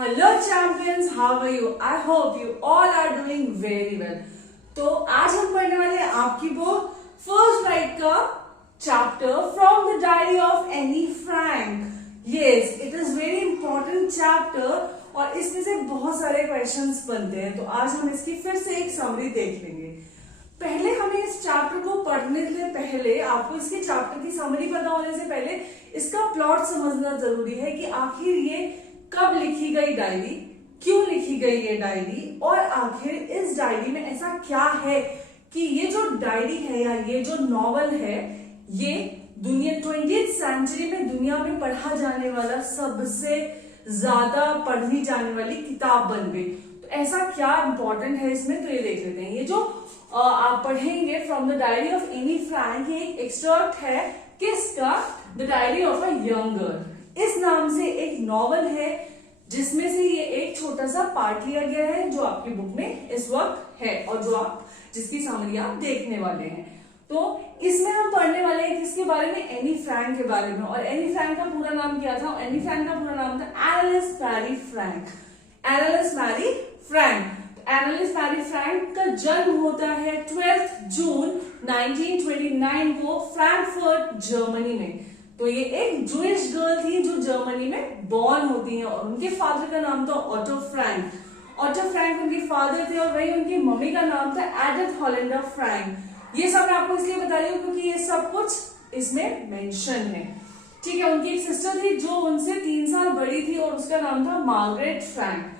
Hello champions, how are you? I hope you all are doing very well. तो आज हम पढ़ने वाले हैं आपकी बुक फर्स्ट राइट का chapter from the diary of Anne Frank. Yes, it is very important chapter और इसमें से बहुत सारे क्वेश्चंस बनते हैं। तो आज हम इसकी फिर से एक समरी देख लेंगे। पहले हमें इस चैप्टर को पढ़ने से पहले आपको इसके चैप्टर की समरी पता होने से पहले इसका प्लॉट समझना जरूरी है कि आखिर ये कब लिखी गई डायरी, क्यों लिखी गई ये डायरी और आखिर इस डायरी में ऐसा क्या है कि ये जो डायरी है या ये जो नॉवल है ये दुनिया 20th सेंचुरी में दुनिया में पढ़ा जाने वाला सबसे ज्यादा पढ़ी जाने वाली किताब बन गई। तो ऐसा क्या इंपॉर्टेंट है इसमें, तो ये देख लेते हैं। ये जो आप पढ़ेंगे from the diary of Anne Frank, ये एक एक्सट्रैक्ट है किसका? The diary of a young girl. इस नाम से एक नॉवल है जिसमें से ये एक छोटा सा पार्ट लिया गया है जो आपकी बुक में इस वक्त है और जो आप जिसकी समरी आप देखने वाले हैं। तो इसमें हम पढ़ने वाले हैं किसके बारे में? एनी फ्रैंक के बारे में। और एनी फ्रैंक का पूरा नाम क्या था? एनी फ्रैंक का पूरा नाम था Annelies Marie Frank. Annelies Marie Frank. Annelies Marie Frank का जन्म होता है 12 जून 1929 को फ्रैंकफर्ट जर्मनी में। तो ये एक जूइश गर्ल थी जो जर्मनी में बॉर्न होती है और उनके फादर का नाम था ऑटो फ्रैंक। ऑटो फ्रैंक उनके फादर थे और वही उनकी मम्मी का नाम था एडिथ हॉलैंडर फ्रैंक। ये सब मैं आपको इसलिए बता रही हूँ क्योंकि ये सब कुछ इसमें मेंशन है। ठीक है, उनकी एक सिस्टर थी जो उनसे 3 साल बड़ी थी और उसका नाम था मार्गरेट फ्रैंक।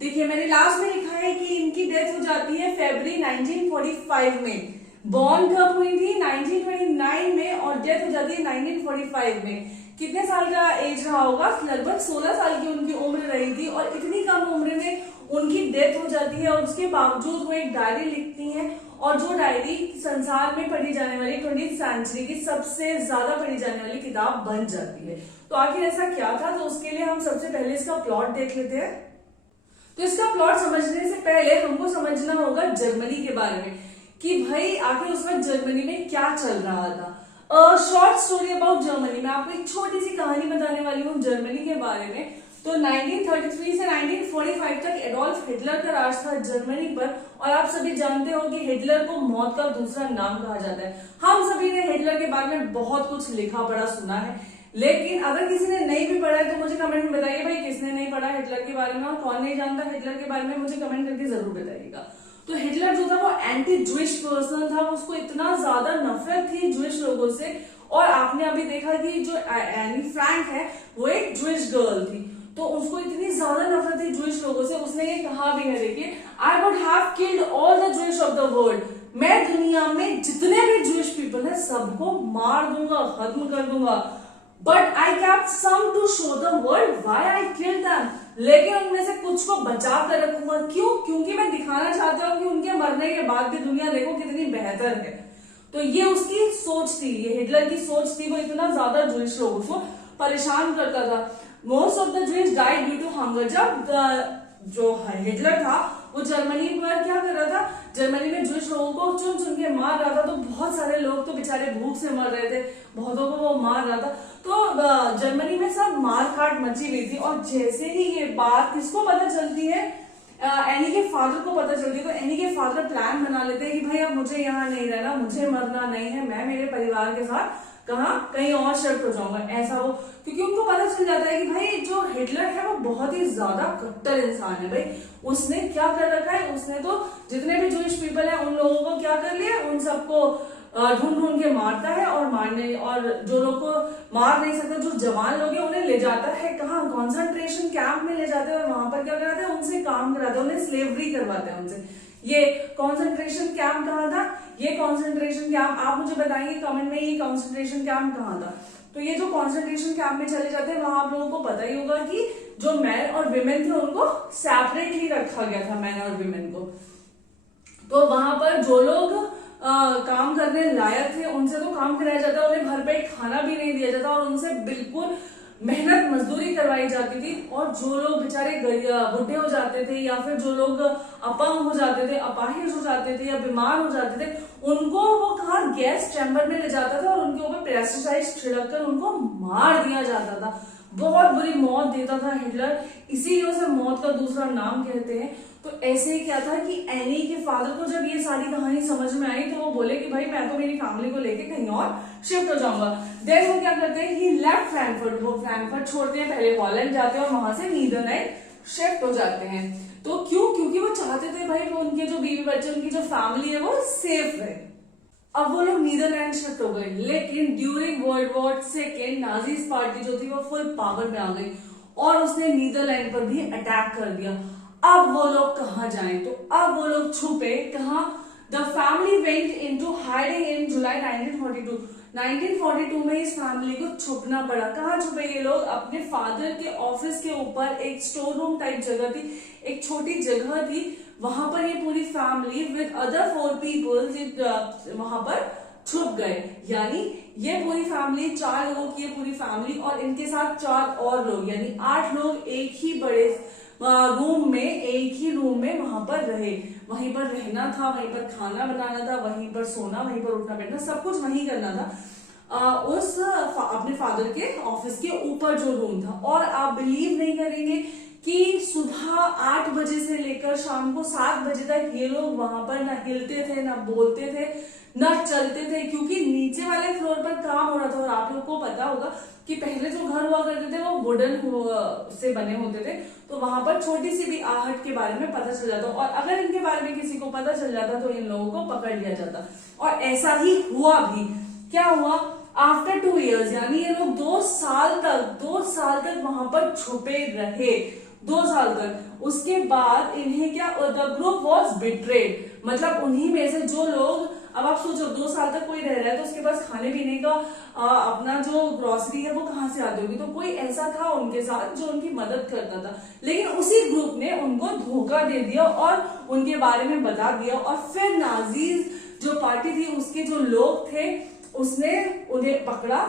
देखिए मैंने लास्ट में लिखा है कि इनकी डेथ हो जाती है फरवरी 1945 में। बॉर्न कब हुई थी? 1929 में और डेथ हो जाती है 1945 में। कितने साल का एज रहा होगा? लगभग 16 साल की उनकी उम्र रही थी और इतनी कम उम्र में उनकी डेथ हो जाती है और उसके बावजूद वो एक डायरी लिखती हैं और जो डायरी संसार में पढ़ी जाने वाली 20th सेंचुरी की सबसे ज्यादा पढ़ी जाने वाली किताब बन जाती है। तो आखिर ऐसा क्या था? तो उसके लिए हम सबसे पहले इसका प्लॉट देख लेते हैं। तो इसका प्लॉट समझने से पहले हमको समझना होगा जर्मनी के बारे में कि भाई आखिर उस वक्त जर्मनी में क्या चल रहा था। Short story about Germany. मैं आपको एक छोटी सी कहानी बताने वाली हूँ जर्मनी के बारे में। तो 1933 से 1945 तक एडोल्फ हिटलर का राज था जर्मनी पर और आप सभी जानते हो कि हिटलर को मौत का दूसरा नाम कहा जाता है। हम सभी ने हिटलर के बारे में बहुत कुछ लिखा पढ़ा सुना है, लेकिन अगर किसी ने नहीं भी पढ़ा है तो मुझे कमेंट में बताइए भाई किसने नहीं पढ़ा हिटलर के बारे में और कौन नहीं जानता हिटलर के बारे में, मुझे कमेंट करके जरूर बताइएगा। तो हिटलर जो था वो एंटी ज्विश पर्सन था, उसको इतना ज्यादा नफरत थी ज्विश लोगों से। और आपने अभी देखा कि जो एनी फ्रैंक है वो एक ज्विश गर्ल थी, तो उसको इतनी ज्यादा नफरत थी ज्विश लोगों से, उसने ये कहा भी है, देखिए, I would have killed all the Jewish of the world. मैं दुनिया में जितने भी ज्विश पीपल है सबको मार दूंगा, खत्म कर दूंगा। But I kept some to show the world why I killed them. लेकिन उनमें से कुछ को बचा कर रखूंगा। क्यों? क्योंकि मैं दिखाना चाहता हूँ कि उनके मरने के बाद भी दुनिया देखो कितनी बेहतर है। तो ये उसकी सोच थी, ये हिटलर की सोच थी। वो इतना ज्यादा ज्विश लोगों को परेशान करता था। Most of the Jewish died due to hunger. जब जो हिटलर था वो जर्मनी पर क्या कर रहा था? जर्मनी में ज्विश लोगों को चुन चुन के मार रहा था। तो बहुत सारे लोग तो बेचारे भूख से मर रहे थे, बहुतों को वो मार रहा था। तो जर्मनी में सब मार काट मची हुई थी। और जैसे ही ये बात किसको पता चलती है? एनी के फादर को पता चलती है। तो एनी के फादर प्लान बना लेते हैं कि भाई अब मुझे यहाँ नहीं रहना, मुझे मरना नहीं है, मैं मेरे परिवार के साथ कहीं और शिफ्ट हो जाऊंगा। ऐसा हो, क्योंकि उनको पता चल जाता है कि भाई जो हिटलर है वो बहुत ही ज्यादा कट्टर इंसान है। भाई उसने क्या कर रखा है? उसने तो जितने भी जूइश पीपल है उन लोगों को क्या कर लिया, उन सबको ढूंढ ढूंढ के मारता है और जो लोग को मार नहीं सकता, जो जवान लोग हैं उन्हें ले जाता है कहाँ? कॉन्सेंट्रेशन कैंप में ले जाते हैं और वहां पर क्या कराते हैं? उनसे काम कराते हैं, उन्हें स्लेवरी करवाते हैं उनसे। ये कॉन्सेंट्रेशन कैंप कहाँ था? ये कॉन्सेंट्रेशन कैंप आप मुझे बताइए कमेंट में, ये कॉन्सेंट्रेशन कैंप कहाँ था? तो ये जो कॉन्सेंट्रेशन कैंप में चले जाते हैं वहां आप लोगों को पता ही होगा कि जो मैन और विमेन थे उनको सेपरेटली रखा गया था, मैन और विमेन को। तो वहां पर जो लोग काम करने लायक थे उनसे तो काम कराया जाता, उन्हें भरपेट खाना भी नहीं दिया जाता और उनसे बिल्कुल मेहनत मजदूरी करवाई जाती थी। और जो लोग बेचारे बुढ़े हो जाते थे या फिर जो लोग अपंग हो जाते थे, अपाहिज हो जाते थे या बीमार हो जाते थे, उनको वो कहा गैस चैम्बर में ले जाता था और उनके ऊपर पेस्टिसाइड छिड़क कर उनको मार दिया जाता था। बहुत बुरी मौत देता था हिटलर, इसीलिए उसे मौत का दूसरा नाम कहते हैं। तो ऐसे ही क्या था कि एनी के फादर को जब ये सारी कहानी समझ में आई तो वो बोले कि भाई मैं तो मेरी फैमिली को लेके कहीं और शिफ्ट हो जाऊंगा। देन वो क्या करते हैं, ही लेफ्ट फ्रैंकफर्ट, वो फ्रैंकफर्ट छोड़ते हैं, पहले हॉलैंड जाते हैं और वहां से नीदरलैंड शिफ्ट हो जाते हैं। तो क्यों? क्योंकि वो चाहते थे भाई वो उनके जो बीवी बच्चे, उनकी जो फैमिली है वो सेफ रहे। अब वो लोग नीदरलैंड शिफ्ट हो गए, लेकिन during world war second Nazis party जो थी वो फुल पावर में आ गई और उसने नीदरलैंड पर भी अटैक कर दिया। अब वो लोग कहाँ जाएं? तो अब वो लोग छुपे कहाँ? The family went into hiding in July 1942। 1942 में इस फैमिली को छुपना पड़ा। कहाँ छुपे ये लोग? अपने फादर के ऑफिस के ऊपर एक स्टोर रूम टाइप जगह थी, एक छोटी जगह थी, वहां पर ये पूरी फैमिली विद अदर 4 पीपल वहां पर छुप गए। यानी ये पूरी फैमिली, 4 लोगों की ये पूरी फैमिली और इनके साथ 4 और लोग, यानी 8 लोग एक ही बड़े रूम में, एक ही रूम में वहां पर रहे। वहीं पर रहना था, वहीं पर खाना बनाना था, वहीं पर सोना, वहीं पर उठना बैठना, सब कुछ वहीं करना था। उस अपने फादर के ऑफिस के ऊपर जो रूम था। और आप बिलीव नहीं करेंगे कि सुबह 8 बजे से लेकर शाम को 7 बजे तक ये लोग वहां पर ना हिलते थे, ना बोलते थे, ना चलते थे, क्योंकि नीचे वाले फ्लोर पर काम हो रहा था। और आप लोग को पता होगा कि पहले जो घर हुआ करते थे वो वुडन से बने होते थे, तो वहां पर छोटी सी भी आहट के बारे में पता चल जाता, और अगर इनके बारे में किसी को पता चल जाता तो इन लोगों को पकड़ लिया जाता। और ऐसा ही हुआ भी। क्या हुआ? आफ्टर 2 years, यानी ये लोग 2 साल तक वहां पर छुपे रहे, 2 साल तक। उसके बाद इन्हें क्या, द ग्रुप वॉज बिट्रेड, मतलब उन्हीं में से जो लोग, अब आप सोचो 2 साल तक कोई रह रहा है तो उसके पास खाने पीने का अपना जो ग्रोसरी है वो कहाँ से आती होगी, तो कोई ऐसा था उनके साथ जो उनकी मदद करता था। लेकिन उसी ग्रुप ने उनको धोखा दे दिया और उनके बारे में बता दिया, और फिर नाजीज जो पार्टी थी उसके जो लोग थे उसने उन्हें पकड़ा,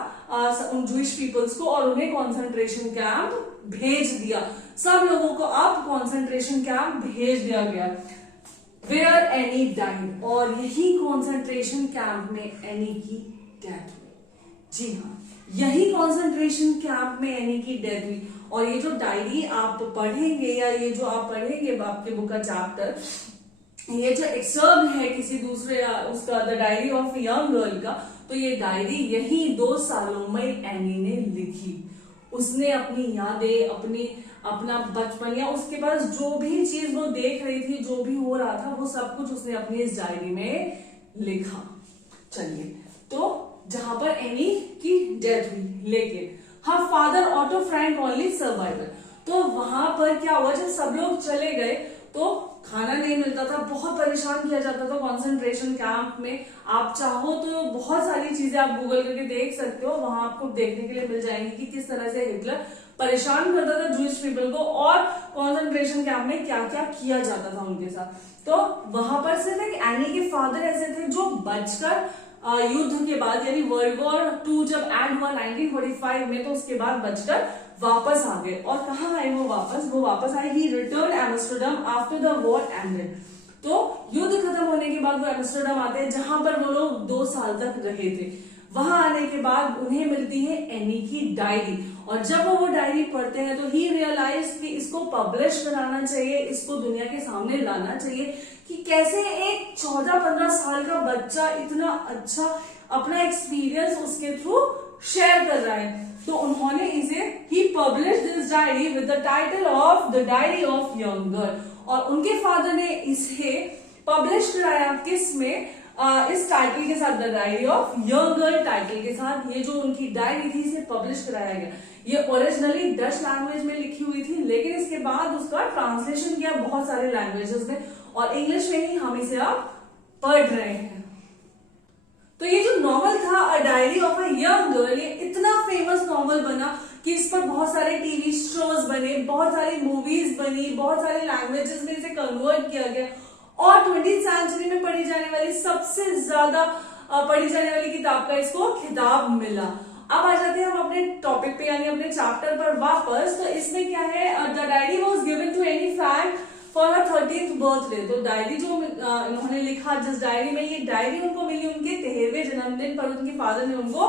उन जूइश पीपल्स को, और उन्हें कॉन्सेंट्रेशन कैंप भेज दिया। सब लोगों को अब कॉन्सेंट्रेशन कैंप भेज दिया गया, वेयर एनी डाइड। और यही कॉन्सेंट्रेशन कैंप में एनी की डेथ हुई। जी हाँ, यही कॉन्सेंट्रेशन कैंप में एनी की डेथ हुई। और ये जो डायरी आप पढ़ेंगे, या ये जो आप पढ़ेंगे आपके बुक का चैप्टर, ये जो एक्सर्ब है किसी दूसरे उसका, the diary of young girl का, तो ये डायरी यही 2 सालों में एनी ने लिखी। उसने अपनी यादें, अपना बचपन, या उसके पास जो भी चीज वो देख रही थी, जो भी हो रहा था, वो सब कुछ उसने अपनी इस डायरी में लिखा। चलिए, तो जहां पर एनी की डेथ हुई, लेकिन her father auto Frank only survival. तो वहां पर क्या हुआ, जब सब लोग चले गए तो खाना नहीं मिलता था, बहुत परेशान किया जाता था कॉन्सेंट्रेशन कैंप में। आप चाहो तो बहुत सारी चीजें आप गूगल करके देख सकते हो, वहां आपको देखने के लिए मिल जाएंगी कि किस तरह से हिटलर परेशान करता था जूइश पीपल को, और कॉन्सेंट्रेशन कैंप में क्या क्या किया जाता था उनके साथ। तो वहां पर सिर्फ एक एनी के फादर ऐसे थे जो बचकर युद्ध के बाद, यानी वर्ल्ड वॉर 2 जब एंड हुआ 1945 में, तो उसके बाद बचकर वापस आ गए। और कहाँ आए वो वापस आए, he return Amsterdam after the war ended. तो युद्ध खत्म होने के बाद वो एम्स्टर्डम आते हैं, जहां पर वो लोग 2 साल तक रहे थे। वहां आने के बाद उन्हें मिलती है एनी की डायरी, और जब वो डायरी पढ़ते हैं तो ही रियलाइज कि इसको पब्लिश कराना चाहिए, इसको दुनिया के सामने लाना चाहिए कि कैसे एक 14-15 साल का बच्चा इतना अच्छा अपना एक्सपीरियंस उसके थ्रू शेयर कर रहा है। तो उन्होंने इसे, he publish this diary with the title of the diary of young girl, और उनके फादर ने इसे पब्लिश कराया किस में, इस टाइटल के साथ, the diary of young girl title के साथ। ये जो उनकी डायरी थी इसे पब्लिश कराया गया। ये ओरिजिनली डच लैंग्वेज में लिखी हुई थी, लेकिन इसके बाद उसका ट्रांसलेशन किया बहुत सारे लैंग्वेजेस में, और इंग्लिश में ही हम इसे अब पढ़ रहे हैं। तो ये जो नॉवल था, a diary of a young girl, ये इतना फेमस नॉवल बना कि इस पर बहुत सारे टीवी शोज बने, बहुत सारी मूवीज बनी, बहुत सारे लैंग्वेजेस में इसे कन्वर्ट किया गया, और 20वीं सेंचुरी में पढ़ी जाने वाली सबसे ज्यादा पढ़ी जाने वाली किताब का इसको खिताब मिला। अब आ जाते हैं हम अपने टॉपिक पे, यानी अपने चैप्टर पर वापस। तो इसमें क्या है, the diary was given to Anne Frank for her 13th birthday. तो डायरी जो इन्होंने लिखा, जिस डायरी में, ये डायरी उनको मिली उनके 13वें जन्मदिन पर। उनके फादर ने उनको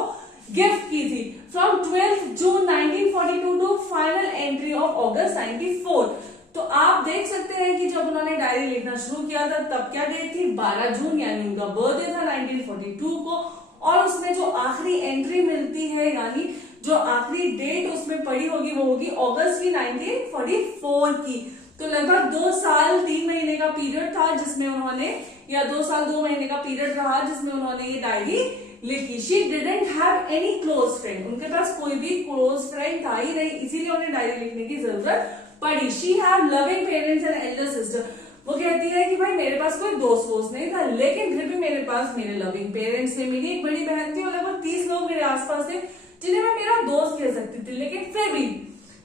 गिफ्ट की थी from 12 June 1942 to final entry of August 94। तो आप देख सकते हैं कि जब उन्होंने डायरी लिखना शुरू किया था तब क्या डेट थी, 12 जून, यानी उनका बर्थडे था 1942 को। और उसमें जो आखिरी एंट्री मिलती है, यानी जो आखिरी डेट उसमें पड़ी होगी वो होगी अगस्त की 1944 की। तो लगभग 2 साल 3 महीने का पीरियड था जिसमें उन्होंने, या 2 साल 2 महीने का पीरियड रहा जिसमें उन्होंने ये डायरी लिखी। She didn't have any close friend, उनके पास कोई भी क्लोज फ्रेंड था ही नहीं, इसीलिए उन्हें डायरी लिखने की जरूरत पड़ी। She have loving parents and Elder sister, वो कहती है कि भाई मेरे पास कोई दोस्त वोस्त नहीं था, लेकिन फिर भी मेरे पास मेरे लविंग पेरेंट्स थे, मेरी एक बड़ी बहन थी और लगभग 30 लोग मेरे आसपास थे जिन्हें मैं मेरा दोस्त कह सकती थी।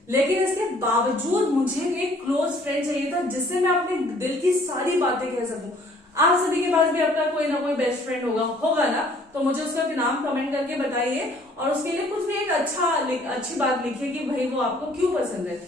लेकिन इसके बावजूद मुझे एक क्लोज फ्रेंड चाहिए था जिससे मैं अपने दिल की सारी बातें कह सकूं। आप सभी के पास भी अपना कोई ना कोई बेस्ट फ्रेंड होगा ना, तो मुझे उसका नाम कमेंट करके बताइए और उसके लिए कुछ भी एक अच्छी बात लिखिए कि भाई वो आपको क्यों पसंद है।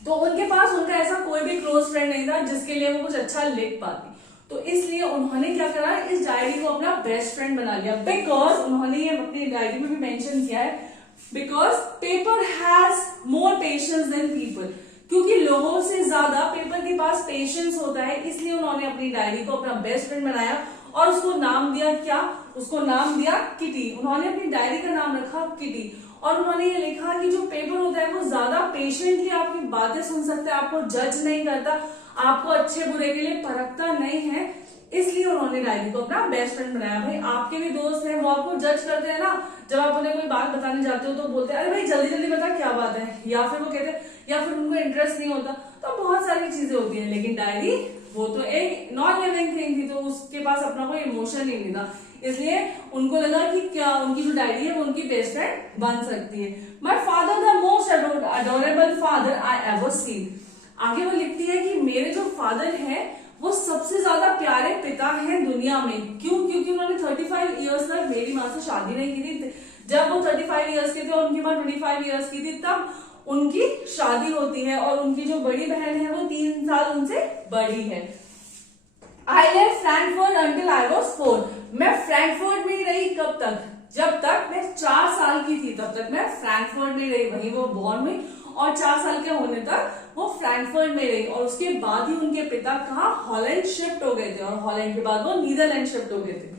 तो उनके पास उनका ऐसा कोई भी क्लोज फ्रेंड नहीं था जिसके लिए वो कुछ अच्छा लिख पाती, तो इसलिए उन्होंने क्या करा, इस डायरी को अपना बेस्ट फ्रेंड बना लिया। बिकॉज उन्होंने ये अपनी डायरी में भी मेंशन किया है, because paper has more patience than people, क्योंकि लोगों से ज्यादा पेपर के पास पेशेंस होता है, इसलिए उन्होंने अपनी डायरी को अपना बेस्ट फ्रेंड बनाया और उसको नाम दिया क्या, उसको नाम दिया किटी। उन्होंने अपनी डायरी का नाम रखा किटी और उन्होंने ये लिखा कि जो पेपर होता है वो ज्यादा पेशेंटली आपकी बातें सुन सकता है, आपको जज नहीं करता, आपको अच्छे बुरे के लिए परखता नहीं है, इसलिए उन्होंने डायरी को अपना बेस्ट फ्रेंड बनाया। भाई आपके भी दोस्त हैं, वो आपको जज करते हैं ना, जब आप उन्हें कोई बात बताने जाते हो तो बोलते हैं अरे भाई जल्दी जल्दी बता क्या बात है, या फिर वो कहते हैं, या फिर उनको इंटरेस्ट नहीं होता, तो बहुत सारी चीजें होती है। लेकिन डायरी वो तो एक नॉन लिविंग थिंग थी, तो उसके पास अपना कोई इमोशन ही नहीं था, इसलिए उनको लगा कि क्या उनकी जो डायरी है वो उनकी बेस्ट फ्रेंड बन सकती है। My father the most adorable father I ever seen. आगे वो लिखती है कि मेरे जो फादर हैं वो सबसे ज्यादा प्यारे पिता हैं दुनिया में। क्यों? क्योंकि उन्होंने 35 इयर्स तक मेरी माँ से शादी नहीं की थी। जब वो 35 इयर्स के थे और उनकी माँ 25 इयर्स की थी तब उनकी शादी होती है और उनकी जो बड़ी बहन है वो 3 साल उनसे बड़ी है। I left Frankfurt until I was 4। मैं फ्रैंकफर्ट में ही रही कब तक? जब तक मैं 4 साल की थी तब तक मैं फ्रैंकफर्ट में रही, वहीं वो बॉर्न हुई और 4 साल के होने तक वो फ्रैंकफर्ट में रही। और उसके बाद ही उनके पिता कहाँ, हॉलैंड शिफ्ट हो गए थे और हॉलैंड के बाद वो नीदरलैंड शिफ्ट हो गए थे।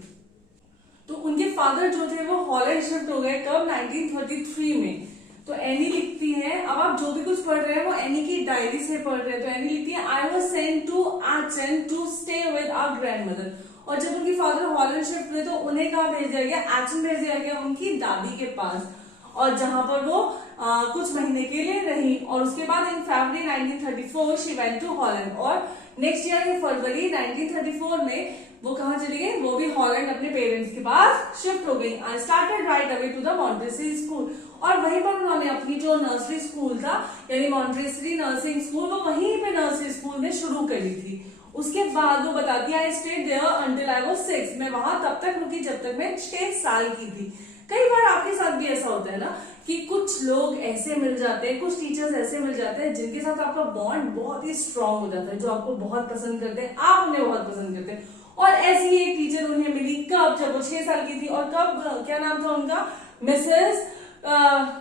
तो उनके फादर जो थे वो हॉलैंड शिफ्ट हो गए कब, 1933 में। तो एनी लिखती है, अब आप जो भी कुछ पढ़ रहे हैं वो एनी की डायरी से पढ़ रहे हैं, तो एनी लिखती है I was sent to Aachen to stay with our grandmother. और जब उनके फादर हॉलैंड शिफ्ट हुए तो उन्हें कहाँ भेज दिया गया, एचेन भेज दिया गया उनकी दादी के पास, और जहां पर वो कुछ महीने के लिए रही। और उसके बाद इन फरवरी 1934 शी वेंट टू हॉलैंड, और नेक्स्ट ईयर इन फरवरी 1934 में वो कहाँ चली गई, वो भी हॉलैंड अपने पेरेंट्स के पास शिफ्ट हो गई। I started right away to the Montessori school, और वहीं पर उन्होंने अपनी जो नर्सरी स्कूल था यानी मॉन्टेसरी नर्सिंग स्कूल, वो वहीं पे नर्सरी स्कूल में शुरू करी थी। उसके बाद वो बताती है I stayed there until I was 6, मैं वहां तब तक रुकी जब तक मैं 6 साल की थी। कई बार आपके साथ भी ऐसा होता है ना कि कुछ लोग ऐसे मिल जाते हैं, कुछ टीचर्स ऐसे मिल जाते हैं जिनके साथ आपका बॉन्ड बहुत ही स्ट्रांग हो जाता है, जो आपको बहुत पसंद करते हैं, आप उन्हें बहुत पसंद करते हैं। और ऐसी ही एक टीचर उन्हें मिली कब, जब वो 6 साल की थी, और कब, क्या नाम था उनका, मिसेस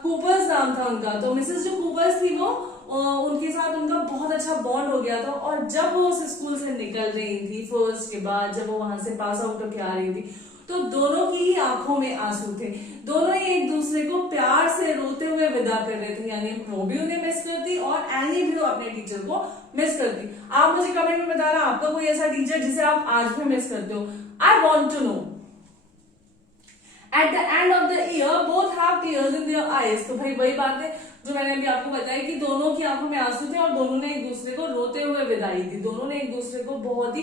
कूपर्स नाम था उनका। तो मिसेस जो कूपर्स थी वो उनके साथ उनका बहुत अच्छा बॉन्ड हो गया था। और जब वो उस स्कूल से निकल रही थी फर्स्ट के बाद, जब वो वहां से पास आउट होकर आ रही थी, तो दोनों की ही आंखों में आंसू थे, दोनों ही एक दूसरे को प्यार से रोते हुए विदा कर रहे थे, यानी वो भी उन्हें मिस करती और एनी भी अपने टीचर को मिस करती। आप मुझे कमेंट में बताना आपका कोई ऐसा टीचर जिसे आप आज भी मिस करते हो, I want to know. At the end of the year both have tears in their eyes. तो भाई वही बात है जो मैंने अभी आपको बताया कि दोनों की आंखों में आंसू थे और दोनों ने एक दूसरे को रोते हुए विदाई दी, दोनों ने एक दूसरे को बहुत ही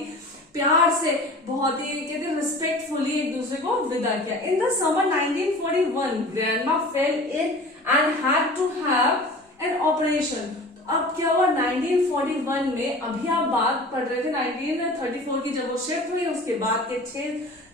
प्यार से, बहुत ही कहते हैं रिस्पेक्टफुली एक दूसरे को विदा किया। In the summer 1941 grandma fell in and had to have an operation. अब क्या हुआ 1941 में, अभी आप बात पढ़ रहे थे 1934 की, जब वो शिफ्ट हुई उसके बाद के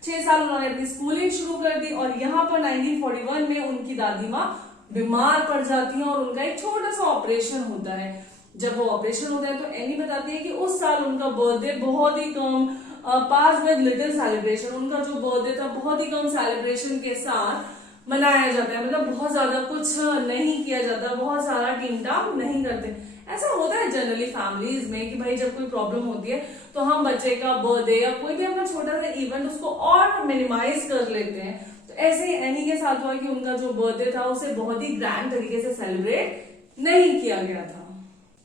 6 साल उन्होंने अपनी स्कूलिंग शुरू कर दी। और यहाँ पर 1941 में उनकी दादी माँ बीमार पड़ जाती है और उनका एक छोटा सा ऑपरेशन होता है। जब वो ऑपरेशन होता है तो एनी बताती है कि उस साल उनका बर्थडे बहुत ही कम, पास विद लिटिल सेलिब्रेशन, उनका जो बर्थडे था बहुत ही कम सेलिब्रेशन के साथ मनाया जाता है, मतलब बहुत ज्यादा कुछ नहीं किया जाता, बहुत सारा टीम टाम नहीं करते। ऐसा होता है जनरली फैमिलीज में कि भाई जब कोई प्रॉब्लम होती है तो हम बच्चे का बर्थडे या कोई भी अपना छोटा सा इवेंट उसको और मिनिमाइज कर लेते हैं। तो ऐसे ही एनी के साथ हुआ कि उनका जो बर्थडे था उसे बहुत ही ग्रैंड तरीके से सेलिब्रेट नहीं किया गया था।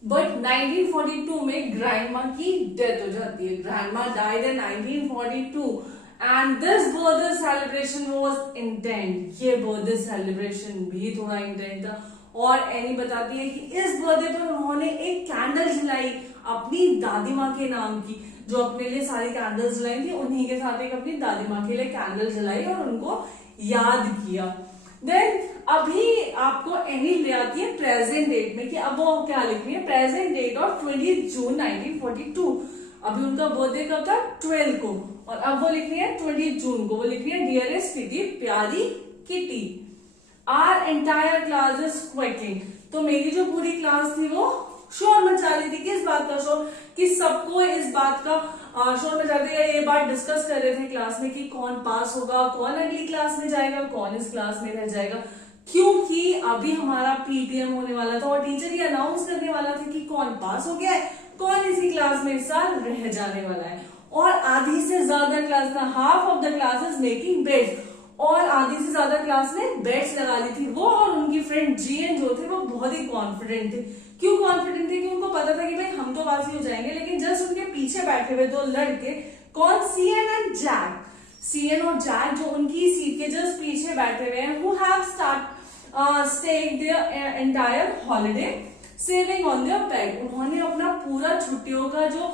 बट 1942 में ग्रैंडमा की डेथ हो जाती है। Grandma died in 1942 and this birthday celebration was intent. ये बर्थडे सेलिब्रेशन भी थोड़ा इंटेंट था। और एनी बताती है कि इस बर्थडे पर उन्होंने एक कैंडल जलाई अपनी दादी माँ के नाम की, जो अपने लिए सारी कैंडल्स जलाई थी, उन्हीं के साथ एक अपनी दादी माँ के लिए कैंडल जलाई और उनको याद किया। देन अभी आपको एनी ले आती है प्रेजेंट डेट में कि अब वो क्या लिख रही है, प्रेजेंट डेट ऑफ 20 जून 1942। अभी उनका बर्थडे कब था, 12 को, और अब वो लिख रही है 20 जून को। वो लिख रही है डियरेस्ट किटी, प्यारी Kitty, our entire class is quaking. तो मेरी जो पूरी क्लास थी वो शोर मचा रही थी। किस बात का शोर, कि सबको इस बात का शोर मचा दिया। ये बात डिस्कस कर रहे थे क्लास में कि कौन पास होगा, कौन अगली क्लास में जाएगा, कौन इस क्लास में रह जाएगा, क्योंकि अभी हमारा पीटीएम होने वाला था और टीचर ये अनाउंस करने वाला था कि कौन पास हो गया है, कौन इसी क्लास में इस साल रह जाने वाला है। और आधी से ज्यादा क्लास था, half of the class is making bed, और आधी से ज्यादा क्लास ने बेड्स लगा ली थी। वो और उनकी फ्रेंड जीएन जो थे वो बहुत ही कॉन्फिडेंट थे। क्यों कॉन्फिडेंट थे, कि उनको पता था कि भाई हम तो पास ही हो जाएंगे, लेकिन जस्ट उनके पीछे बैठे हुए दो लड़के, कौन, सीएन एंड जैक, सीएन और जैक जो उनकी सीट के जस्ट पीछे बैठे हुए हैं, who have stayed their entire holiday saving on their bed. उन्होंने अपना पूरा छुट्टियों का जो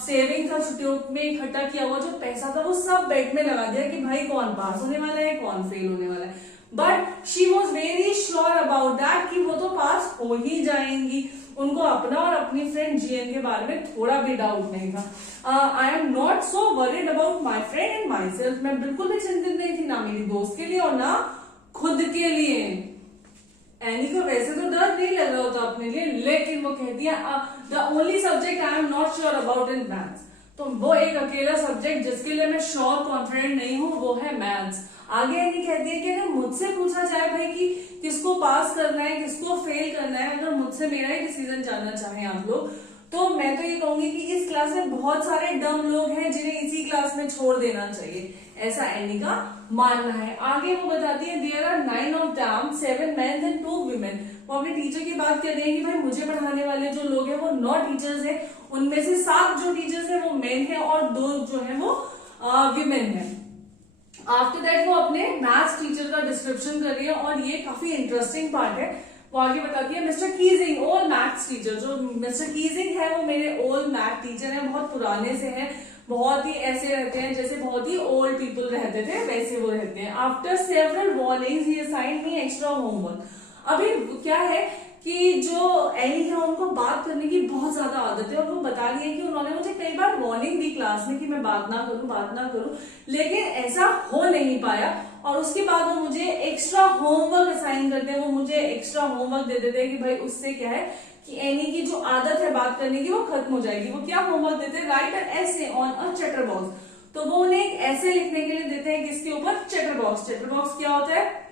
सेविंग था, छुट्टियों में इकट्ठा किया हुआ जो पैसा था वो सब बेड में लगा दिया कि भाई कौन पास होने वाला है, कौन फेल होने वाला है। But she was very sure about that कि वो तो पास हो ही जाएंगी। उनको अपना और अपनी फ्रेंड जीएन के बारे में थोड़ा भी डाउट नहीं था। I am not so worried about my friend and my self. मैं बिल्कुल भी चिंतित नहीं थी, ना मेरी दोस्त के लिए और ना खुद के लिए। एनी को वैसे तो डर नहीं लग रहा होता अपने लिए, लेकिन वो कहती है the only subject I am not sure about in maths. तो वो एक अकेला सब्जेक्ट जिसके लिए मैं श्योर कॉन्फिडेंट नहीं हूँ वो है मैथ्स। आगे एनी कहती है कि अगर मुझसे पूछा जाए भाई कि किसको पास करना है, किसको फेल करना है, अगर मुझसे मेरा ही डिसीजन जानना चाहें आप लोग, तो मैं तो ये कहूंगी कि इस क्लास में बहुत सारे डम लोग हैं जिन्हें इसी क्लास में छोड़ देना चाहिए, ऐसा एनी का मानना है। आगे वो बताती है there are 9 of them, 7 men and 2 women। वो अपने टीचर की बात कर रही है कि भाई मुझे पढ़ाने वाले जो लोग हैं वो 9 टीचर्स हैं, उनमें से 7 जो टीचर्स हैं वो मेन है और 2 जो है वो विमेन है। आफ्टर दैट वो अपने मैथ्स टीचर का डिस्क्रिप्शन कर रही है और ये काफी इंटरेस्टिंग पार्ट है। वो आगे बताती है mister Keesing, old maths teacher. जो मिस्टर कीजिंग है वो मेरे ओल्ड मैथ टीचर हैं, बहुत पुराने से हैं, बहुत ही ऐसे रहते हैं जैसे बहुत ही ओल्ड पीपल रहते थे वैसे वो रहते हैं। आफ्टर सेवरल वार्निंग्स ही असाइन्ड मी एक्स्ट्रा होमवर्क। अभी क्या है कि जो एनी है उनको बात करने की बहुत ज्यादा आदत है और वो बता रही है कि उन्होंने मुझे कई बार वार्निंग दी क्लास में कि मैं बात ना करूं, लेकिन ऐसा हो नहीं पाया। और उसके बाद वो मुझे एक्स्ट्रा होमवर्क असाइन करते हैं, वो मुझे एक्स्ट्रा होमवर्क दे देते हैं कि भाई उससे क्या है कि एनी की जो आदत है बात करने की वो खत्म हो जाएगी। वो क्या होमवर्क देते हैं, right an essay on a chatter box. तो वो उन्हें एक ऐसे लिखने के लिए देते हैं किसके ऊपर, चैटर बॉक्स। चैटर बॉक्स क्या होता है,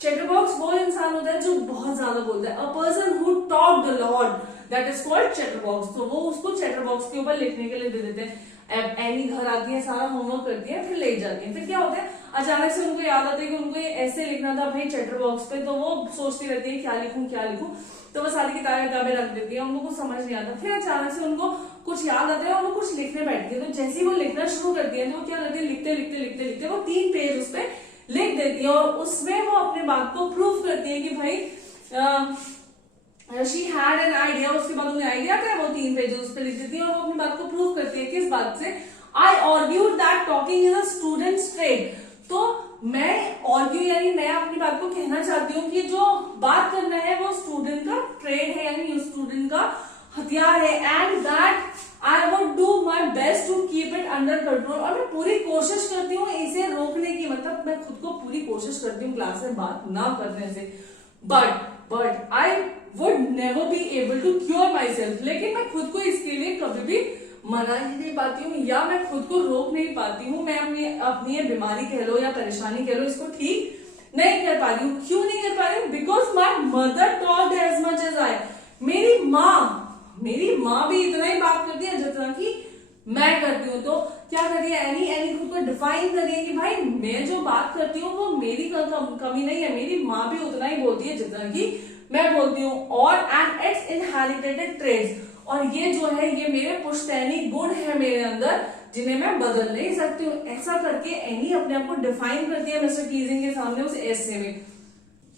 चैटर बॉक्स वो इंसान होता है जो बहुत ज्यादा बोलता है, a person who talk the lot, that is called chatter box. तो वो उसको चैटर बॉक्स के ऊपर लिखने के लिए दे देते हैं। एनी घर आती है, सारा होमवर्क करती है, फिर लेट जाती है। फिर क्या होता है, अचानक से उनको याद आता है कि उनको ये ऐसे लिखना था भाई चैटर बॉक्स पे, तो वो सोचती रहती है क्या लिखूं, तो वो सारी किताबें रख देती है, उनको कुछ समझ नहीं आता। फिर अचानक से उनको कुछ याद आता है और वो कुछ लिखने बैठती है। तो जैसे ही वो लिखना शुरू करती है तो वो क्या करती है, लिखते वो 3 पेज उस पर लिख देती है और उसमें वो अपने बात को प्रूफ करती है कि भाई शी हैड एन आइडिया। उसके बाद उन्हें आइडिया क्या है, वो 3 पेजेस उस पर लिख देती है और वो अपनी बात को प्रूव करती है। किस बात से, I argued that talking is a students trade. तो मैं आर्ग्यू यानी मैं अपनी बात को कहना चाहती हूँ कि जो बात करना है वो स्टूडेंट का ट्रेड है, यानी स्टूडेंट का हथियार है। And that I would do my best to keep it under control. और मैं पूरी कोशिश करती हूँ इसे रोकने की, मतलब मैं खुद को पूरी कोशिश करती हूँ क्लास में बात ना करने से। But I would never be able to cure myself. लेकिन मैं खुद को इसके लिए कभी भी मना ही नहीं पाती हूँ या मैं खुद को रोक नहीं पाती हूँ। मैं अपनी ये बीमारी कह लो या परेशानी कह लो, इसको ठीक नहीं कर पा रही हूँ। क्यों नहीं कर पा रही हूँ? Because my mother talked as much as I. मेरी माँ भी इतना ही बात करती है जितना कि मैं करती हूँ। तो क्या करिए एनी खुद को डिफाइन करिए कि भाई मैं जो बात करती हूँ वो मेरी कमी नहीं है, मेरी माँ भी उतना ही बोलती है जितना कि मैं बोलती हूँ। और एंड इट्स इनहेरिटेड ट्रेड्स, और ये जो है ये मेरे पुश्तैनी गुण है मेरे अंदर जिन्हें मैं बदल नहीं सकती हूँ। ऐसा करके एनी अपने आप को डिफाइन करती है मिस्टर कीजिंग के सामने उस एसे में।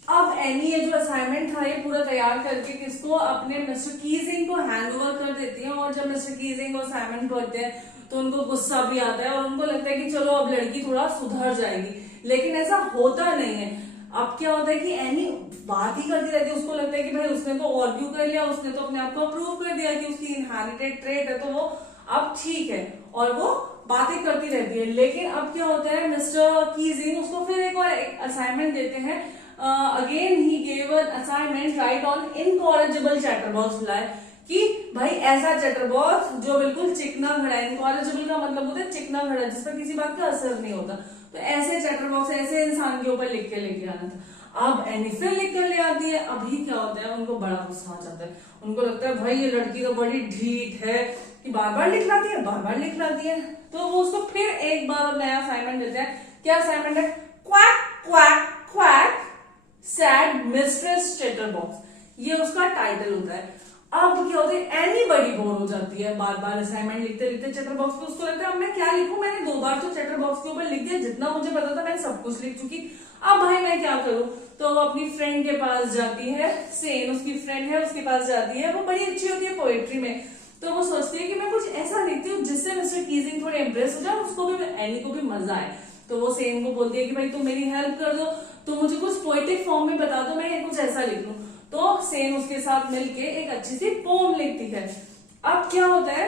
अब एनी ये जो असाइनमेंट था ये पूरा तैयार करके किसको, अपने मिस्टर कीजिंग को हैंडओवर कर देती है। और जब मिस्टर कीजिंग को असाइनमेंट पढ़ते हैं तो उनको गुस्सा भी आता है और उनको लगता है कि चलो अब लड़की थोड़ा सुधर जाएगी, लेकिन ऐसा होता नहीं है। अब क्या होता है कि एनी बात ही करती रहती है, उसको लगता है कि भाई उसने तो आर्ग्यू कर लिया, उसने तो अपने आप को अप्रूव कर दिया कि उसकी इनहेरिटेड ट्रेट है तो वो अब ठीक है, और वो बातें करती रहती है। लेकिन अब क्या होता है, मिस्टर कीजिंग उसको फिर एक और असाइनमेंट देते हैं। Again he gave an assignment write on incorrigible chatterbox लाए, कि भाई ऐसा चैटरबॉक्स जो बिल्कुल चिकना घड़ा है। इनकॉरेजिबल का मतलब होता है चिकना घड़ा, जिस पर किसी बात का असर नहीं होता। तो ऐसे चैटरबॉक्स ऐसे इंसान के ऊपर लिख के लेके आना था। अब एनी फिर लिख कर ले आती है। अभी क्या होता है, उनको बड़ा गुस्सा आ जाता है। उनको लगता है भाई ये लड़की तो बड़ी ढीठ है कि बार बार लिख लाती है, बार बार लिख लाती है। तो वो उसको फिर एक बार नया असाइनमेंट देते हैं। क्या असाइनमेंट है? Quack quack quack sad mistress chatterbox, ये उसका टाइटल होता है। अब क्या होता है, एनी बड़ी बोर हो जाती है बार बार असाइनमेंट लिखते लिखते चैटरबॉक्स पे। उसको लगता है अब मैं क्या लिखूं, मैंने 2 बार तो चैटरबॉक्स के ऊपर लिख दिया, जितना मुझे पता था मैंने सब कुछ लिख चुकी, अब भाई मैं क्या करूं। तो वो अपनी फ्रेंड के पास जाती है, सेन उसकी फ्रेंड है, उसके पास जाती है। वो बड़ी अच्छी होती है पोएट्री में, तो वो सोचती है कि मैं कुछ ऐसा लिखती हूँ जिससे मिस्टर कीजिंग थोड़े इम्प्रेस हो जाए, उसको भी एनी को भी मजा आए। तो वो सेन को बोलती है कि भाई तुम मेरी हेल्प कर दो, तो मुझे कुछ पोएटिक फॉर्म में बता दो, मैं कुछ ऐसा लिख लूं। तो सेन उसके साथ मिलके एक अच्छी सी पोम लिखती है। अब क्या होता है,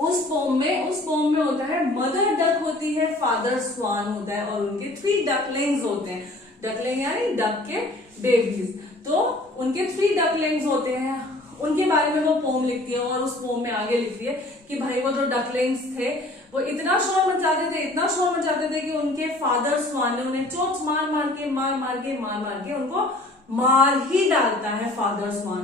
उस पोम में होता है मदर डक होती है, फादर स्वान होता है, और उनके 3 डकलिंग्स होते हैं। डकलिंग यानी डक के बेबीज। तो उनके 3 डकलिंग्स होते हैं, उनके बारे में वो पोम लिखती है। और उस पोम में आगे लिखती है कि भाई वो जो डकलिंग्स थे वो इतना शोर मचाते थे कि उनके फादर स्वान ने उन्हें चोंच मार मार के उनको मार ही डालता है, फादर स्वान।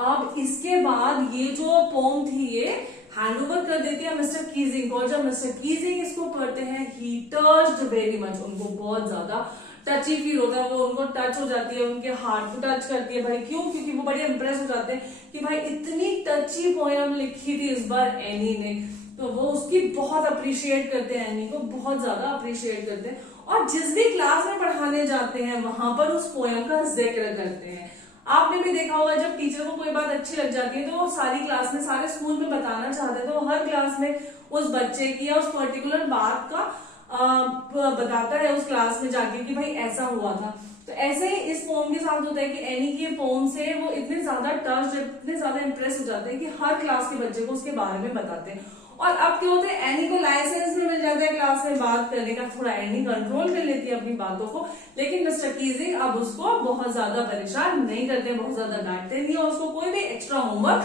अब इसके बाद ये जो पोम थी ये हैंडओवर कर देती है मिस्टर कीजिंग को। और जब मिस्टर कीजिंग इसको पढ़ते हैं, ही टच्ड वेरी मच, उनको बहुत ज्यादा टची फील होता है, वो उनको टच हो जाती है, उनके हार्ट को टच करती है। भाई क्यों? क्योंकि वो बड़े इंप्रेस हो जाते हैं कि भाई इतनी टची पोयम लिखी थी इस बार एनी ने। तो वो उसकी बहुत अप्रिशिएट करते हैं, एनी को बहुत ज्यादा अप्रिशिएट करते हैं। और जिस भी क्लास में पढ़ाने जाते हैं वहां पर उस पोयम का जिक्र करते हैं। आपने भी देखा होगा जब टीचर को कोई बात अच्छी लग जाती है तो वो सारी क्लास में, सारे स्कूल में बताना चाहते हैं, तो हर क्लास में उस बच्चे की या उस पर्टिकुलर बात का बताता है उस क्लास में जाके कि भाई ऐसा हुआ था। तो ऐसे ही इस पोम के साथ होता है कि एनी के पोम से वो इतने ज्यादा टच, इतने ज्यादा इंप्रेस हो जाते हैं कि हर क्लास के बच्चे को उसके बारे में बताते हैं। और अब क्या होता है, एनी को लाइसेंस भी मिल जाता है क्लास में बात करने का, थोड़ा एनी कंट्रोल कर लेती है अपनी बातों को। लेकिन मिस्टर कीजिंग अब उसको बहुत ज्यादा परेशान नहीं करते, बहुत ज्यादा डांटते नहीं, और उसको कोई भी एक्स्ट्रा होमवर्क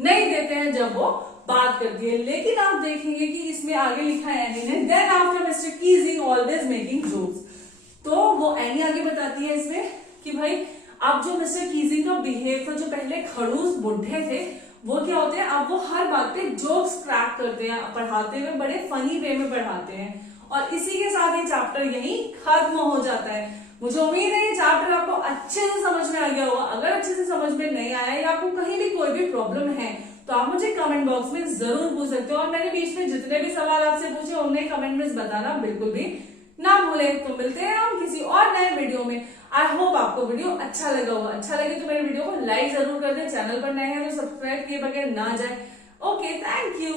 नहीं देते हैं जब वो बात करती है। लेकिन आप देखेंगे कि इसमें आगे लिखा है एनी ने, then after Mister Keesing always making jokes. तो वो एनी आगे बताती है इसमें कि भाई अब जो मिस्टर कीजिंग का बिहेव था, जो पहले खड़ूस बुढ़े थे, वो क्या होते हैं अब वो हर बात पे जोक्स क्रैक करते हैं, पढ़ाते हुए बड़े फनी वे में पढ़ाते हैं। और इसी के साथ ये चैप्टर यहीं खत्म हो जाता है। मुझे उम्मीद है ये चैप्टर आपको अच्छे से समझ में आ गया होगा। अगर अच्छे से समझ में नहीं आया या आपको कहीं भी कोई भी प्रॉब्लम है तो आप मुझे कमेंट बॉक्स में जरूर पूछ सकते हो। और मैंने बीच में जितने भी सवाल आपसे पूछे उन्हें कमेंट में बताना बिल्कुल भी ना भूलें। तो मिलते हैं हम किसी और नए वीडियो में। आई होप आपको वीडियो अच्छा लगा होगा। अच्छा लगे तो मेरे वीडियो को लाइक जरूर कर दें। चैनल पर नए हैं तो सब्सक्राइब किए बगैर ना जाए। Okay, thank you.